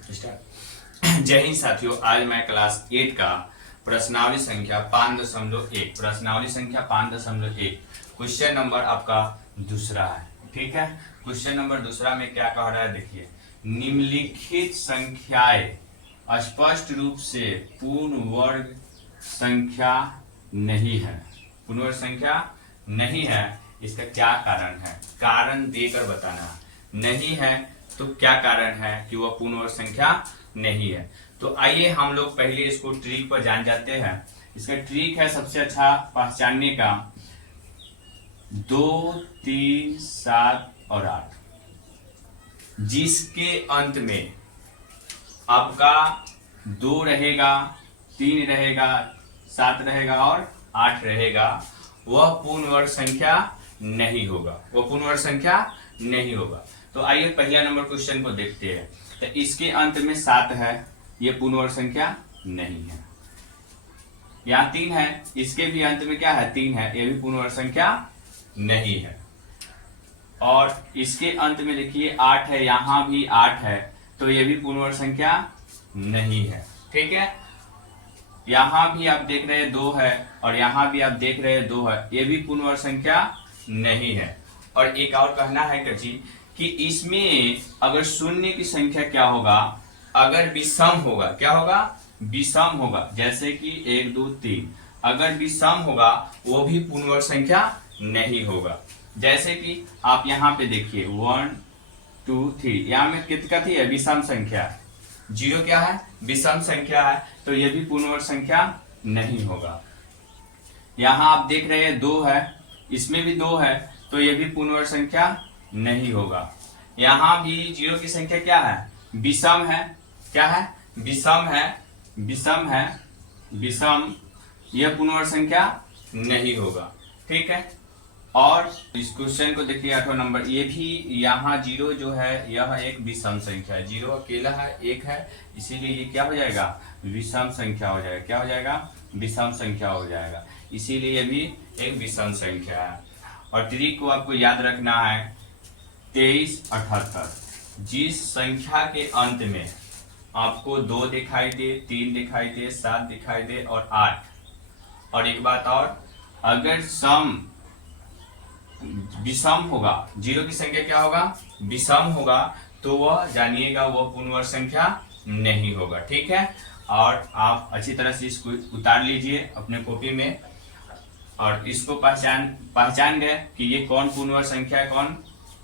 जय हिंद साथियों, आज मैं क्लास 8 का प्रश्नावली संख्या 5.1 क्वेश्चन नंबर आपका दूसरा है। ठीक है, क्वेश्चन नंबर दूसरा में क्या कह रहा है देखिए, निम्नलिखित संख्याएं स्पष्ट रूप से पूर्ण वर्ग संख्या नहीं है। पूर्ण वर्ग संख्या नहीं है, इसका क्या कारण है, कारण देकर बताना। नहीं है तो क्या कारण है कि वह पूर्ण वर्ग संख्या नहीं है। तो आइए हम लोग पहले इसको ट्रिक पर जान जाते हैं। इसका ट्रिक है सबसे अच्छा पहचानने का 2, 3, 7 और 8, जिसके अंत में आपका 2 रहेगा, 3 रहेगा, 7 रहेगा और 8 रहेगा, वह पूर्ण वर्ग संख्या नहीं होगा, वह पूर्ण वर्ग संख्या नहीं होगा। तो आइए पहला नंबर क्वेश्चन को देखते हैं। तो इसके अंत में 7 है, ये पूर्ण वर्ग संख्या नहीं है। यहाँ 3 है, इसके भी अंत में क्या है, 3 है, ये भी पूर्ण वर्ग संख्या नहीं है। और इसके अंत में देखिए 8 है, यहाँ भी 8 है, तो ये भी पूर्ण वर्ग संख्या नहीं है। ठीक है, यहाँ भी आप देख रहे हैं 2 है, और यहाँ भी आप देख रहे हैं 2 है, ये भी पूर्ण वर्ग संख्या नहीं है। और एक और कहना है कि इसमें अगर शून्य की संख्या क्या होगा, अगर विषम होगा, क्या होगा, विषम होगा, जैसे कि 1, 2, 3, अगर विषम होगा वो भी पूर्ण वर्ग संख्या नहीं होगा। जैसे कि आप यहाँ पे देखिए 1, 2, 3, यहाँ में कितना थी, विषम संख्या, 0 क्या है, विषम संख्या है, तो ये भी पूर्ण वर्ग संख्या नहीं होगा। यहाँ आप देख रहे हैं 2 है, इसमें भी 2 है, तो ये भी पूर्ण वर्ग संख्या नहीं होगा। यहाँ भी 0 की संख्या क्या है, विषम है, क्या है, विषम है, विषम है, विषम, यह पूर्ण वर्ग संख्या नहीं होगा। ठीक है, और इस क्वेश्चन को देखिए 8वां नंबर, ये भी यहाँ 0 जो है यह एक विषम संख्या है, 0 अकेला है, 1 है, इसीलिए ये क्या हो जाएगा, विषम संख्या हो जाएगा। क्या हो जाएगा, विषम संख्या हो जाएगा, इसीलिए ये भी एक विषम संख्या है। और ट्रिक को आपको याद रखना है 2378, जिस संख्या के अंत में आपको 2 दिखाई दे, 3 दिखाई दे, 7 दिखाई दे और 8। और एक बात और, अगर सम विषम होगा, 0 की संख्या क्या होगा, विषम होगा, तो वह जानिएगा वह पूर्ण वर्ग संख्या नहीं होगा। ठीक है, और आप अच्छी तरह से इसको उतार लीजिए अपने कॉपी में, और इसको पहचान गए कि ये कौन पूर्ण वर्ग संख्या है, कौन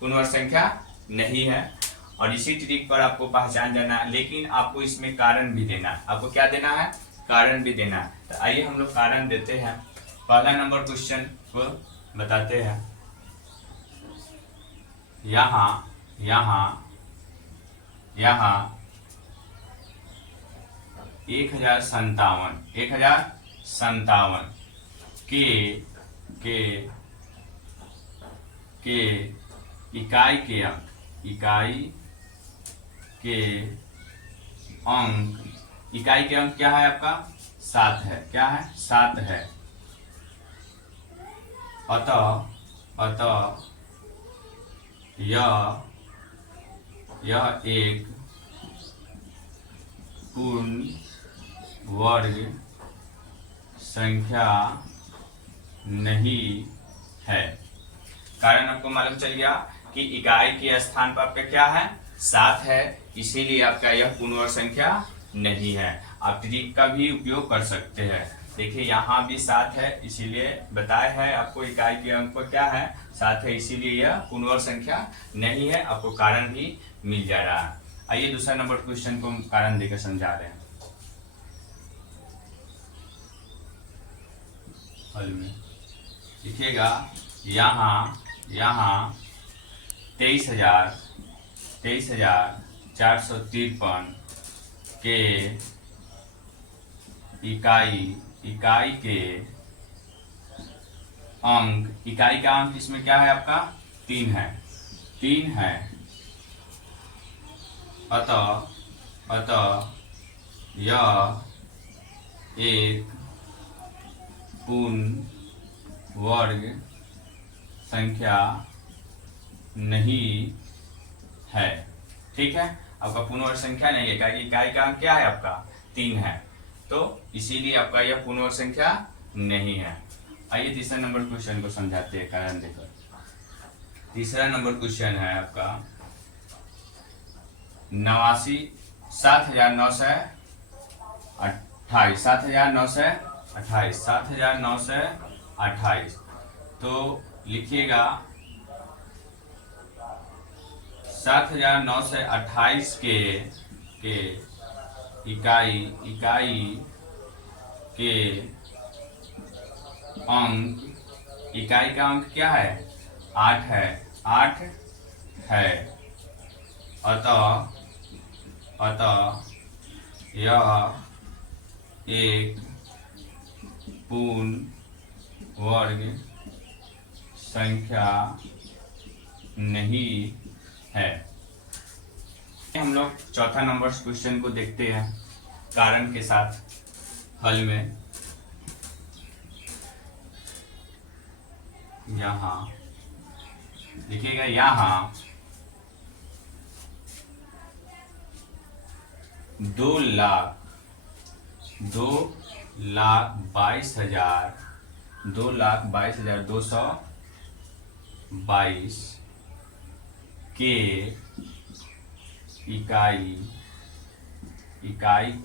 पूर्ण वर्ग संख्या नहीं है। और इसी ट्रिक पर आपको पहचान जाना है, लेकिन आपको इसमें कारण भी देना है। आपको क्या देना है, कारण भी देना है। तो आइए हम लोग कारण देते हैं। पहला नंबर क्वेश्चन को बताते हैं। यहाँ 1057 के इकाई के अंक क्या है आपका, 7 है, क्या है, 7 है। अतः यह एक पूर्ण वर्ग संख्या नहीं है। कारण आपको मालूम चल गया कि इकाई के स्थान पर आपका क्या है, 7 है, इसीलिए आपका यह पूर्ण वर्ग संख्या नहीं है। आप ट्रिक का भी उपयोग कर सकते हैं। देखिए यहाँ भी 7 है, इसीलिए बताया है आपको इकाई के अंक पर क्या है, 7 है, इसीलिए यह पूर्ण वर्ग संख्या नहीं है। आपको कारण भी मिल जा रहा है। आइए दूसरा नंबर क्वेश्चन को हम कारण देकर समझा रहे हैं। हल में लिखिएगा यहाँ 23,453 के इकाई का अंक इसमें क्या है आपका, 3 है, 3 है। अतः यह एक पूर्ण वर्ग संख्या नहीं है। ठीक है, आपका पूर्ण वर्ग संख्या नहीं है, क्योंकि इकाई का अंक क्या है आपका 3 है, तो इसीलिए आपका यह पूर्ण वर्ग संख्या नहीं है। आइए तीसरा नंबर क्वेश्चन को समझाते हैं कारण देकर। तीसरा नंबर क्वेश्चन है आपका 7928 तो लिखिएगा 7928 के इकाई के अंक, इकाई का अंक क्या है 8 है, 8 है। अतः यह एक पूर्ण वर्ग संख्या नहीं है। हम लोग चौथा नंबर क्वेश्चन को देखते हैं कारण के साथ हल में। यहाँ लिखिएगा, यहाँ 2,22,222 के इकाई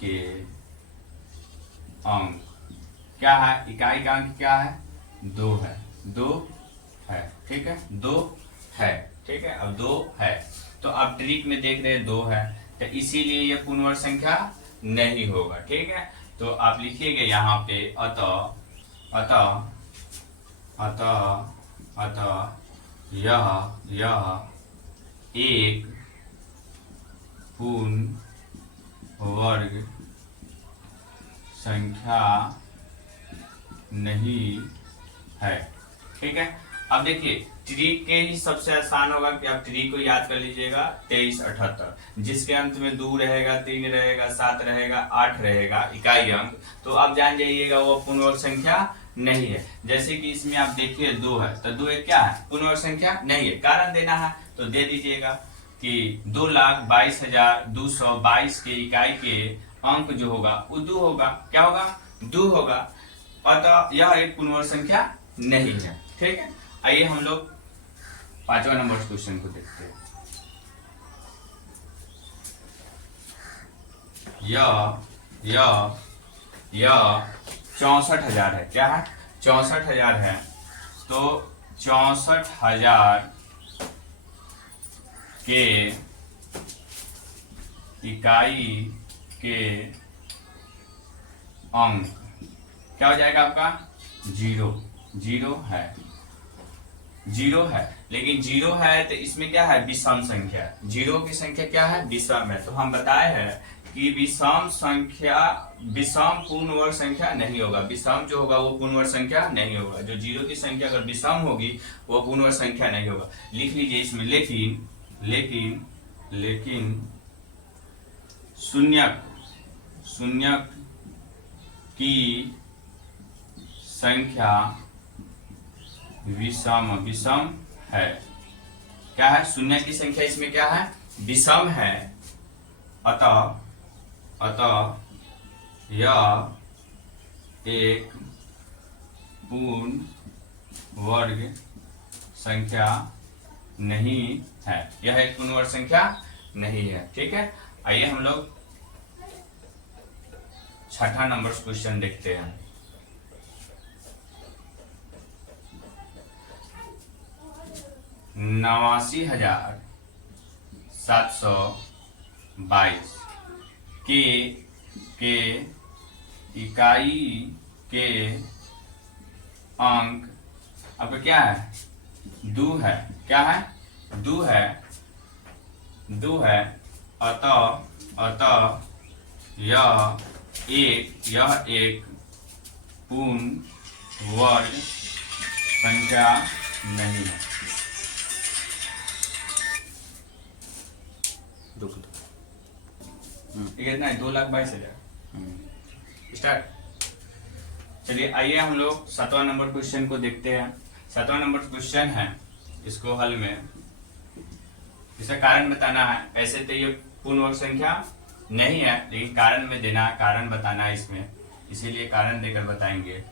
के अंक क्या है, इकाई का अंक क्या है 2 है, 2 है, ठीक है, 2 है, ठीक है। अब 2 है तो आप ट्रिक में देख रहे हैं 2 है, तो इसीलिए यह पूर्ण वर्ग संख्या नहीं होगा, ठीक है। तो आप लिखिएगा यहाँ पे अतः यह एक पूर्ण वर्ग संख्या नहीं है, ठीक है। अब देखिए ट्रिक के ही सबसे आसान होगा कि आप ट्रिक को याद कर लीजिएगा 2378, जिसके अंत में 2 रहेगा, 3 रहेगा, 7 रहेगा, 8 रहेगा इकाई अंक, तो आप जान जाइएगा वो पूर्ण वर्ग संख्या नहीं है। जैसे कि इसमें आप देखिए 2 है तो 2 एक क्या है पूर्ण वर्ग संख्या नहीं है, कारण देना है तो दे दीजिएगा कि 2,22,222 के इकाई के अंक जो होगा वो 2 होगा, क्या होगा 2 होगा, अतः यह एक पूर्ण वर्ग संख्या नहीं है, ठीक है। आइए हम लोग पांचवा नंबर क्वेश्चन को देखते हैं। यह 64,000 है, क्या है 64,000 है, तो 64,000 के इकाई के अंक क्या हो जाएगा आपका 0 है, 0 है, लेकिन 0 है तो इसमें क्या है विषम संख्या, 0 की संख्या क्या है विषम है, तो हम बताए हैं कि विषम संख्या विषम पूर्ण वर्ग संख्या नहीं होगा, विषम जो होगा वो पूर्ण वर्ग संख्या नहीं होगा, जो 0 की संख्या अगर विषम होगी वो पूर्ण वर्ग संख्या नहीं होगा। लिख लीजिए इसमें लेकिन शून्यक की संख्या विषम है, क्या है शून्य की संख्या इसमें क्या है विषम है, अतः यह एक पूर्ण वर्ग संख्या नहीं है, यह एक पूर्ण वर्ग संख्या नहीं है, ठीक है। आइए हम लोग छठा नंबर क्वेश्चन देखते हैं। नवासी 722 के इकाई के अंक आपका क्या है 2 है, क्या है 2 है, अतः यह एक पूर्ण वर्ग संख्या नहीं है। कितना है 2,22,000 स्टार्ट। चलिए आइए हम लोग 7वां नंबर क्वेश्चन को देखते हैं। 7वां नंबर क्वेश्चन है, इसको हल में इसका कारण बताना है। ऐसे तो ये पूर्ण वर्ग संख्या नहीं है, लेकिन कारण में देना, कारण बताना है इसमें, इसीलिए कारण देकर बताएंगे।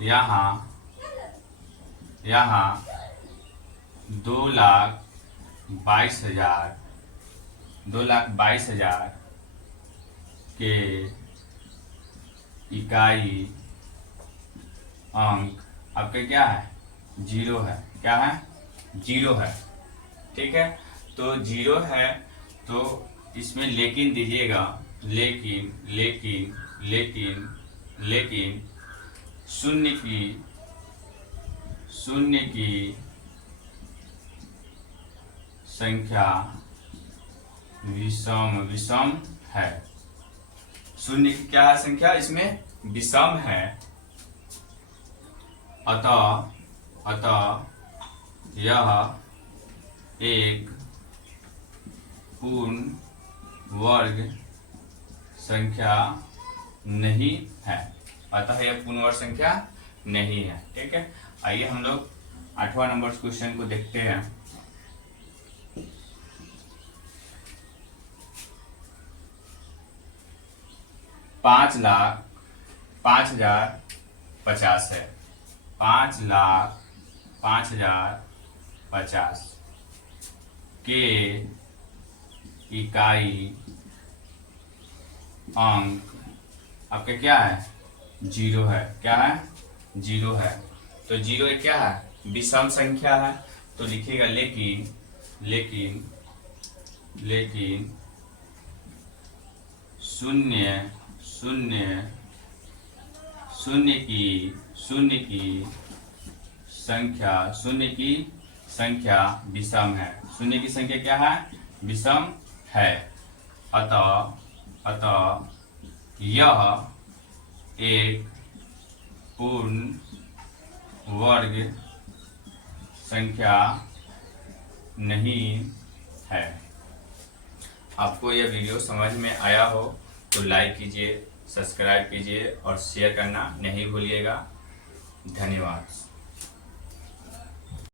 यहाँ 2,22,000 के इकाई अंक आपके क्या है? 0 है। क्या है? 0 है। ठीक है, तो 0 है तो इसमें लेकिन दीजिएगा, लेकिन लेकिन लेकिन लेकिन शून्य की संख्या विषम है। शून्य की क्या है संख्या? इसमें विषम है। अतः यह एक पूर्ण वर्ग संख्या नहीं है। अतः यह पूर्ण वर्ग संख्या नहीं है। ठीक है, आइए हम लोग 8वां नंबर क्वेश्चन को देखते हैं। पाँच लाख 5,050 है। 5,05,050 के इकाई अंक आपका क्या है? 0 है। क्या है? 0 है। तो 0 एक क्या है? विषम संख्या है। तो लिखिएगा लेकिन शून्य की संख्या विषम है। शून्य की संख्या क्या है? विषम है। अतः यह एक पूर्ण वर्ग संख्या नहीं है। आपको यह वीडियो समझ में आया हो तो लाइक कीजिए, सब्सक्राइब कीजिए और शेयर करना नहीं भूलिएगा। धन्यवाद।